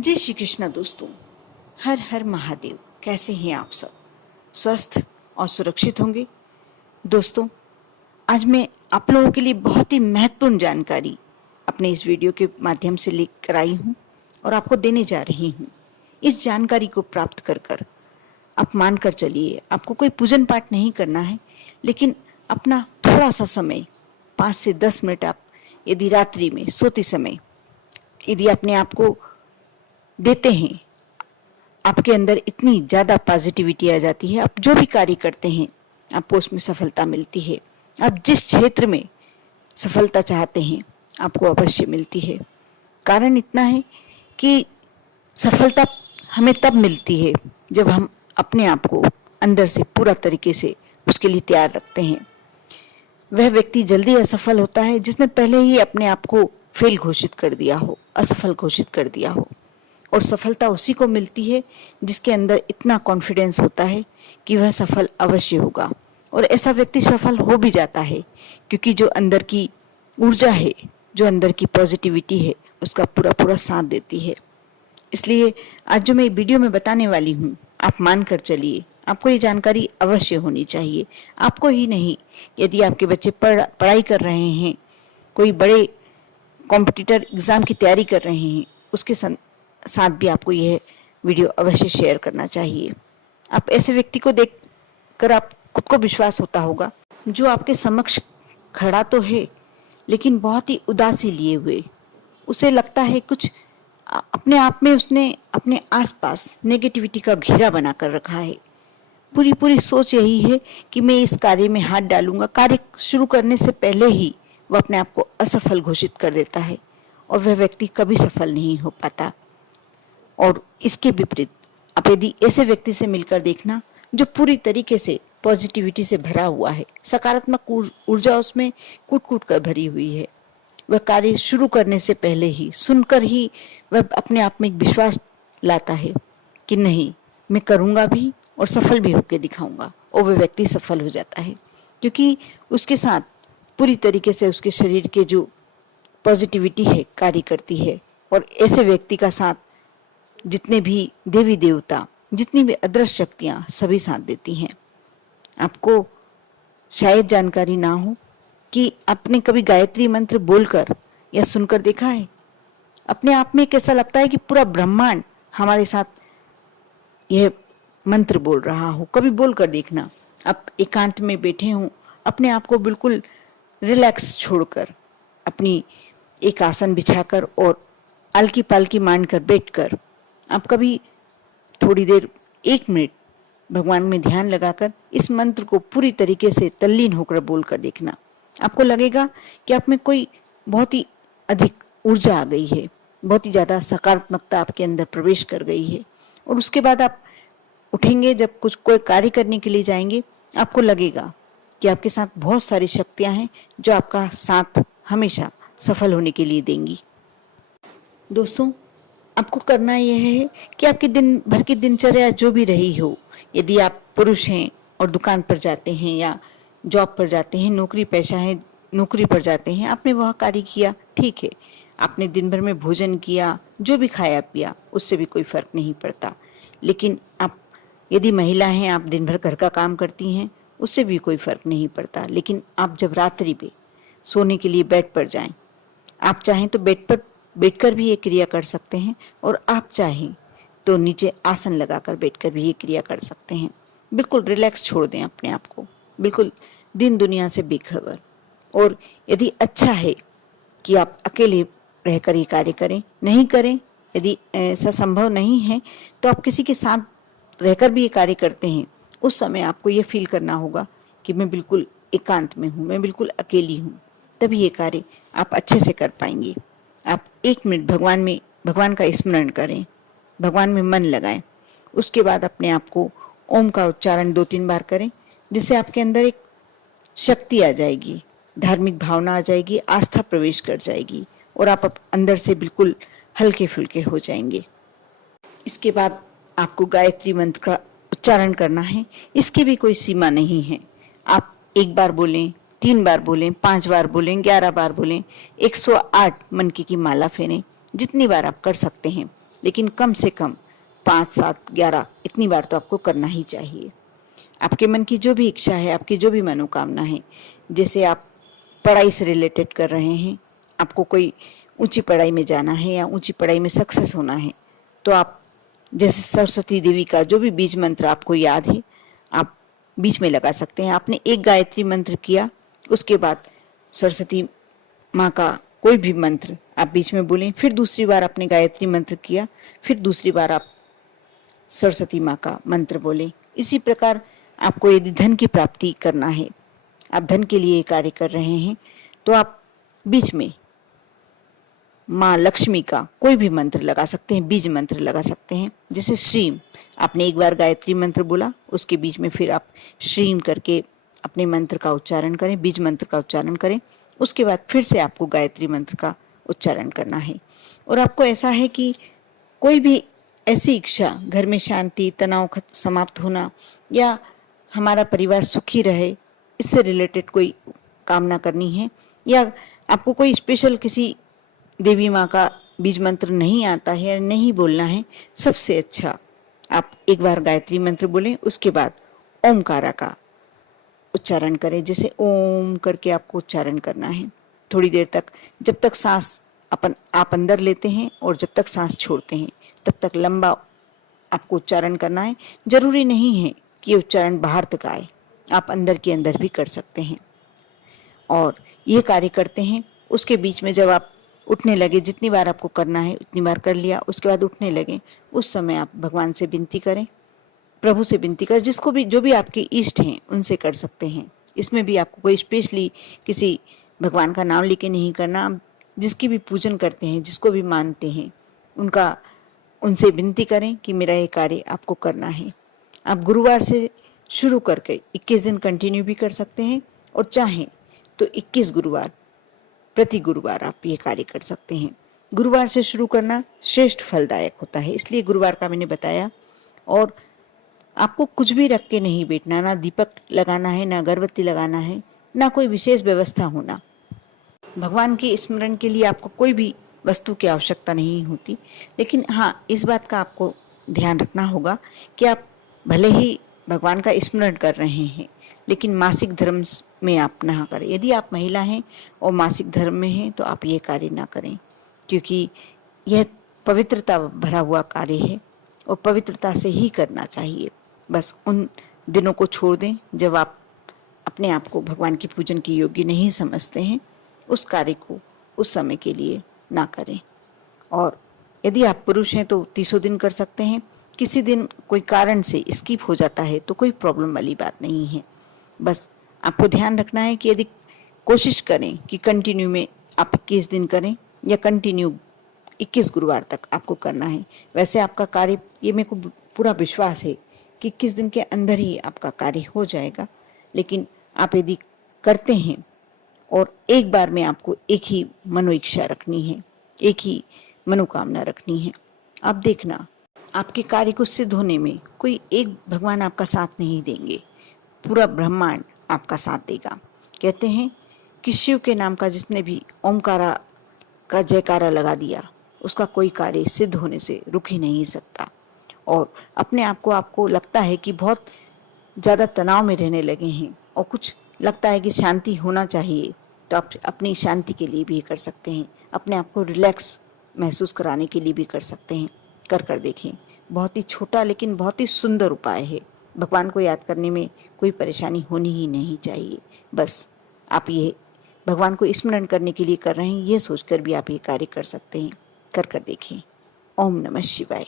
जय श्री कृष्णा दोस्तों। हर हर महादेव। कैसे हैं आप सब? स्वस्थ और सुरक्षित होंगे। दोस्तों, आज मैं आप लोगों के लिए बहुत ही महत्वपूर्ण जानकारी अपने इस वीडियो के माध्यम से लेकर आई हूँ और आपको देने जा रही हूँ। इस जानकारी को प्राप्त कर कर आप मान कर चलिए, आपको कोई पूजन पाठ नहीं करना है, लेकिन अपना थोड़ा सा समय 5 से 10 मिनट आप यदि रात्रि में सोते समय यदि अपने आप को देते हैं, आपके अंदर इतनी ज़्यादा पॉजिटिविटी आ जाती है। आप जो भी कार्य करते हैं आपको उसमें सफलता मिलती है। आप जिस क्षेत्र में सफलता चाहते हैं आपको अवश्य मिलती है। कारण इतना है कि सफलता हमें तब मिलती है जब हम अपने आप को अंदर से पूरा तरीके से उसके लिए तैयार रखते हैं। वह व्यक्ति जल्दी असफल होता है जिसने पहले ही अपने आप को फेल घोषित कर दिया हो, असफल घोषित कर दिया हो। और सफलता उसी को मिलती है जिसके अंदर इतना कॉन्फिडेंस होता है कि वह सफल अवश्य होगा। और ऐसा व्यक्ति सफल हो भी जाता है क्योंकि जो अंदर की ऊर्जा है, जो अंदर की पॉजिटिविटी है, उसका पूरा पूरा साथ देती है। इसलिए आज जो मैं वीडियो में बताने वाली हूँ, आप मान कर चलिए, आपको ये जानकारी अवश्य होनी चाहिए। आपको ही नहीं, यदि आपके बच्चे पढ़ाई कर रहे हैं, कोई बड़े कॉम्पिटिटर एग्ज़ाम की तैयारी कर रहे हैं, उसके साथ भी आपको यह वीडियो अवश्य शेयर करना चाहिए। आप ऐसे व्यक्ति को देख कर आप खुद को विश्वास होता होगा जो आपके समक्ष खड़ा तो है लेकिन बहुत ही उदासी लिए हुए। उसे लगता है कुछ अपने आप में उसने अपने आसपास नेगेटिविटी का घेरा बना कर रखा है। पूरी पूरी सोच यही है कि मैं इस कार्य में हाथ डालूंगा। कार्य शुरू करने से पहले ही वह अपने आप को असफल घोषित कर देता है और वह व्यक्ति कभी सफल नहीं हो पाता। और इसके विपरीत आप यदि ऐसे व्यक्ति से मिलकर देखना जो पूरी तरीके से पॉजिटिविटी से भरा हुआ है, सकारात्मक ऊर्जा उसमें कूट कूट कर भरी हुई है। वह कार्य शुरू करने से पहले ही, सुनकर ही वह अपने आप में एक विश्वास लाता है कि नहीं, मैं करूँगा भी और सफल भी होकर दिखाऊंगा। और वह व्यक्ति सफल हो जाता है क्योंकि उसके साथ पूरी तरीके से उसके शरीर के जो पॉजिटिविटी है कार्य करती है। और ऐसे व्यक्ति का साथ जितने भी देवी देवता, जितनी भी अदृश्य शक्तियाँ सभी साथ देती हैं। आपको शायद जानकारी ना हो कि आपने कभी गायत्री मंत्र बोलकर या सुनकर देखा है? अपने आप में कैसा लगता है कि पूरा ब्रह्मांड हमारे साथ यह मंत्र बोल रहा हो। कभी बोल कर देखना। आप एकांत में बैठे हों, अपने आप को बिल्कुल रिलैक्स छोड़कर, अपनी एक आसन बिछाकर और आलकी पालकी मानकर बैठकर आप कभी थोड़ी देर 1 मिनट भगवान में ध्यान लगाकर इस मंत्र को पूरी तरीके से तल्लीन होकर बोलकर देखना। आपको लगेगा कि आप में कोई बहुत ही अधिक ऊर्जा आ गई है, बहुत ही ज़्यादा सकारात्मकता आपके अंदर प्रवेश कर गई है। और उसके बाद आप उठेंगे, जब कुछ कोई कार्य करने के लिए जाएंगे, आपको लगेगा कि आपके साथ बहुत सारी शक्तियां हैं जो आपका साथ हमेशा सफल होने के लिए देंगी। दोस्तों, आपको करना यह है कि आपकी दिन भर की दिनचर्या जो भी रही हो, यदि आप पुरुष हैं और दुकान पर जाते हैं या जॉब पर जाते हैं, नौकरी पेशा है, नौकरी पर जाते हैं, आपने वह कार्य किया, ठीक है। आपने दिन भर में भोजन किया, जो भी खाया पिया, उससे भी कोई फर्क नहीं पड़ता। लेकिन आप यदि महिला हैं, आप दिन भर घर का काम करती हैं, उससे भी कोई फर्क नहीं पड़ता। लेकिन आप जब रात्रि पे सोने के लिए बेड पर जाएं, आप चाहें तो बेड पर बैठकर भी ये क्रिया कर सकते हैं और आप चाहें तो नीचे आसन लगाकर बैठकर भी ये क्रिया कर सकते हैं। बिल्कुल रिलैक्स छोड़ दें अपने आप को, बिल्कुल दिन दुनिया से बेखबर। और यदि अच्छा है कि आप अकेले रहकर ये कार्य करें, नहीं करें, यदि ऐसा संभव नहीं है तो आप किसी के साथ रहकर भी ये कार्य करते हैं, उस समय आपको ये फील करना होगा कि मैं बिल्कुल एकांत में हूँ, मैं बिल्कुल अकेली हूँ। तभी ये कार्य आप अच्छे से कर पाएंगे। आप 1 मिनट भगवान का स्मरण करें, भगवान में मन लगाएं। उसके बाद अपने आप को ओम का उच्चारण 2-3 बार करें, जिससे आपके अंदर एक शक्ति आ जाएगी, धार्मिक भावना आ जाएगी, आस्था प्रवेश कर जाएगी और आप अंदर से बिल्कुल हल्के फुल्के हो जाएंगे। इसके बाद आपको गायत्री मंत्र का उच्चारण करना है। इसकी भी कोई सीमा नहीं है। आप 1 बार बोलें, 3 बार बोलें, 5 बार बोलें, 11 बार बोलें, 108 मन की माला फेरें, जितनी बार आप कर सकते हैं। लेकिन कम से कम 5, 7, 11 इतनी बार तो आपको करना ही चाहिए। आपके मन की जो भी इच्छा है, आपकी जो भी मनोकामना है, जैसे आप पढ़ाई से रिलेटेड कर रहे हैं, आपको कोई ऊंची पढ़ाई में जाना है या ऊंची पढ़ाई में सक्सेस होना है, तो आप जैसे सरस्वती देवी का जो भी बीज मंत्र आपको याद है, आप बीच में लगा सकते हैं। आपने एक गायत्री मंत्र किया, उसके बाद सरस्वती माँ का कोई भी मंत्र आप बीच में बोलें, फिर दूसरी बार आपने गायत्री मंत्र किया, फिर दूसरी बार आप सरस्वती माँ का मंत्र बोलें। इसी प्रकार आपको यदि धन की प्राप्ति करना है, आप धन के लिए कार्य कर रहे हैं, तो आप बीच में माँ लक्ष्मी का कोई भी मंत्र लगा सकते हैं, बीज मंत्र लगा सकते हैं। जैसे श्रीम, आपने एक बार गायत्री मंत्र बोला, उसके बीच में फिर आप श्रीम करके अपने मंत्र का उच्चारण करें, बीज मंत्र का उच्चारण करें। उसके बाद फिर से आपको गायत्री मंत्र का उच्चारण करना है। और आपको ऐसा है कि कोई भी ऐसी इच्छा, घर में शांति, तनाव समाप्त होना, या हमारा परिवार सुखी रहे, इससे रिलेटेड कोई कामना करनी है, या आपको कोई स्पेशल किसी देवी माँ का बीज मंत्र नहीं आता है या नहीं बोलना है, सबसे अच्छा आप एक बार गायत्री मंत्र बोलें, उसके बाद ओमकारा का उच्चारण करें। जैसे ओम करके आपको उच्चारण करना है थोड़ी देर तक, जब तक सांस आप अंदर लेते हैं और जब तक सांस छोड़ते हैं, तब तक लंबा आपको उच्चारण करना है। जरूरी नहीं है कि उच्चारण बाहर तक आए, आप अंदर के अंदर भी कर सकते हैं। और ये कार्य करते हैं, उसके बीच में जब आप उठने लगे, जितनी बार आपको करना है उतनी बार कर लिया, उसके बाद उठने लगे, उस समय आप भगवान से विनती करें, प्रभु से विनती करें, जिसको भी जो भी आपके इष्ट हैं उनसे कर सकते हैं। इसमें भी आपको कोई स्पेशली किसी भगवान का नाम लेके नहीं करना, आप जिसकी भी पूजन करते हैं, जिसको भी मानते हैं, उनसे विनती करें कि मेरा ये कार्य आपको करना है। आप गुरुवार से शुरू करके 21 दिन कंटिन्यू भी कर सकते हैं, और चाहें तो 21 गुरुवार प्रति गुरुवार आप ये कार्य कर सकते हैं। गुरुवार से शुरू करना श्रेष्ठ फलदायक होता है, इसलिए गुरुवार का मैंने बताया। और आपको कुछ भी रख के नहीं बैठना, ना दीपक लगाना है, ना अगरबत्ती लगाना है, ना कोई विशेष व्यवस्था होना। भगवान के स्मरण के लिए आपको कोई भी वस्तु की आवश्यकता नहीं होती। लेकिन हाँ, इस बात का आपको ध्यान रखना होगा कि आप भले ही भगवान का स्मरण कर रहे हैं, लेकिन मासिक धर्म में आप ना करें। यदि आप महिला हैं और मासिक धर्म में हैं, तो आप ये कार्य ना करें, क्योंकि यह पवित्रता भरा हुआ कार्य है और पवित्रता से ही करना चाहिए। बस उन दिनों को छोड़ दें जब आप अपने आप को भगवान की पूजन की योग्य नहीं समझते हैं, उस कार्य को उस समय के लिए ना करें। और यदि आप पुरुष हैं तो 30 दिन कर सकते हैं। किसी दिन कोई कारण से स्किप हो जाता है तो कोई प्रॉब्लम वाली बात नहीं है। बस आपको ध्यान रखना है कि यदि कोशिश करें कि कंटिन्यू में आप 21 दिन करें, या कंटिन्यू 21 गुरुवार तक आपको करना है। वैसे आपका कार्य, ये मेरे को पूरा विश्वास है कि 21 दिन के अंदर ही आपका कार्य हो जाएगा। लेकिन आप यदि करते हैं और एक बार में आपको एक ही मनोइच्छा रखनी है, एक ही मनोकामना रखनी है, आप देखना आपके कार्य को सिद्ध होने में कोई एक भगवान आपका साथ नहीं देंगे, पूरा ब्रह्मांड आपका साथ देगा। कहते हैं कि शिव के नाम का जिसने भी ओमकारा का जयकारा लगा दिया, उसका कोई कार्य सिद्ध होने से रुक ही नहीं सकता। और अपने आप को आपको लगता है कि बहुत ज़्यादा तनाव में रहने लगे हैं और कुछ लगता है कि शांति होना चाहिए, तो आप अपनी शांति के लिए भी कर सकते हैं, अपने आप को रिलैक्स महसूस कराने के लिए भी कर सकते हैं। कर देखें, बहुत ही छोटा लेकिन बहुत ही सुंदर उपाय है। भगवान को याद करने में कोई परेशानी होनी ही नहीं चाहिए। बस आप ये भगवान को स्मरण करने के लिए कर रहे हैं, ये सोचकर भी आप ये कार्य कर सकते हैं। कर देखें। ओम नमः शिवाय।